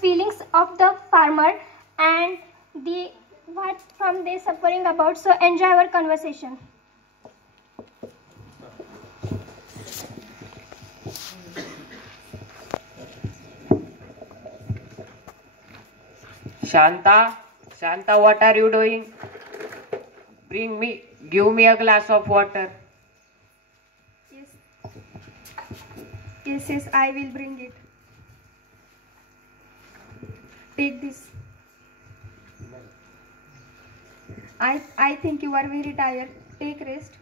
feelings of the farmer and the what from they suffering about. So enjoy our conversation. Shanta, what are you doing? Give me a glass of water. Yes, I will bring it. Take this. I think you are very tired. Take rest.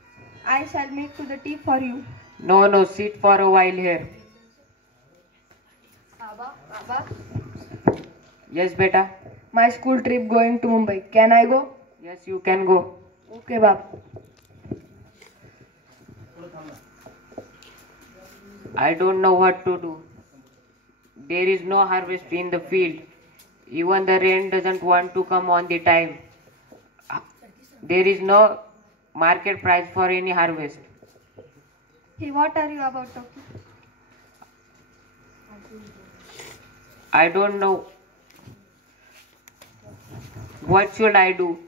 I shall make to the tea for you. No, sit for a while here. Baba, Yes, beta. my school trip going to Mumbai. Can I go? Yes, you can go. Okay, Baba. I don't know what to do. There is no harvest in the field. Even the rain doesn't want to come on the time. There is no market price for any harvest. Hey, what are you about talking? I don't know. What should I do?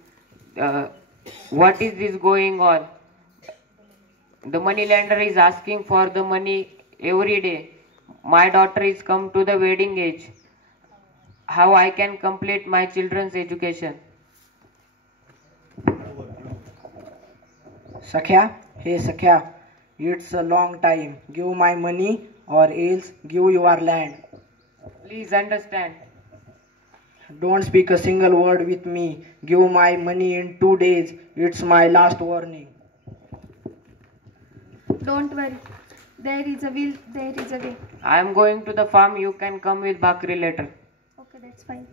What is this going on? The money lender is asking for the money every day. My daughter is come to the wedding age. How I can complete my children's education? Sakhya, hey Sakhya, it's a long time. Give my money or else give your land. Please understand. Don't speak a single word with me. Give my money in 2 days. It's my last warning. Don't worry. There is a will, there is a way. I am going to the farm. You can come with Bakri later. Okay, that's fine.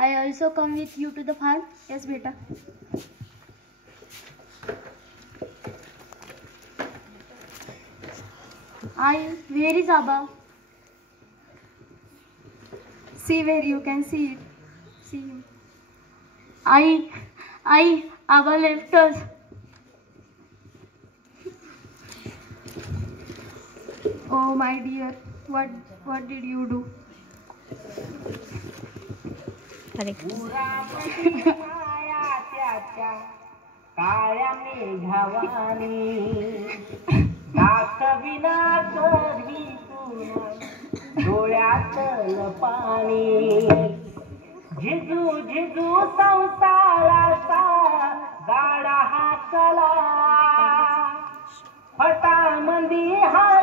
I also come with you to the farm. Yes, beta. Where is Abba? See where you can see it. See him. Abba left us. Oh my dear, what did you do? काळ्या मेघावानी दाखविना कधीतून डोळ्यातलं पाणी झिजू झिजू संसाराचा गाडा हाकला फटामंदी हा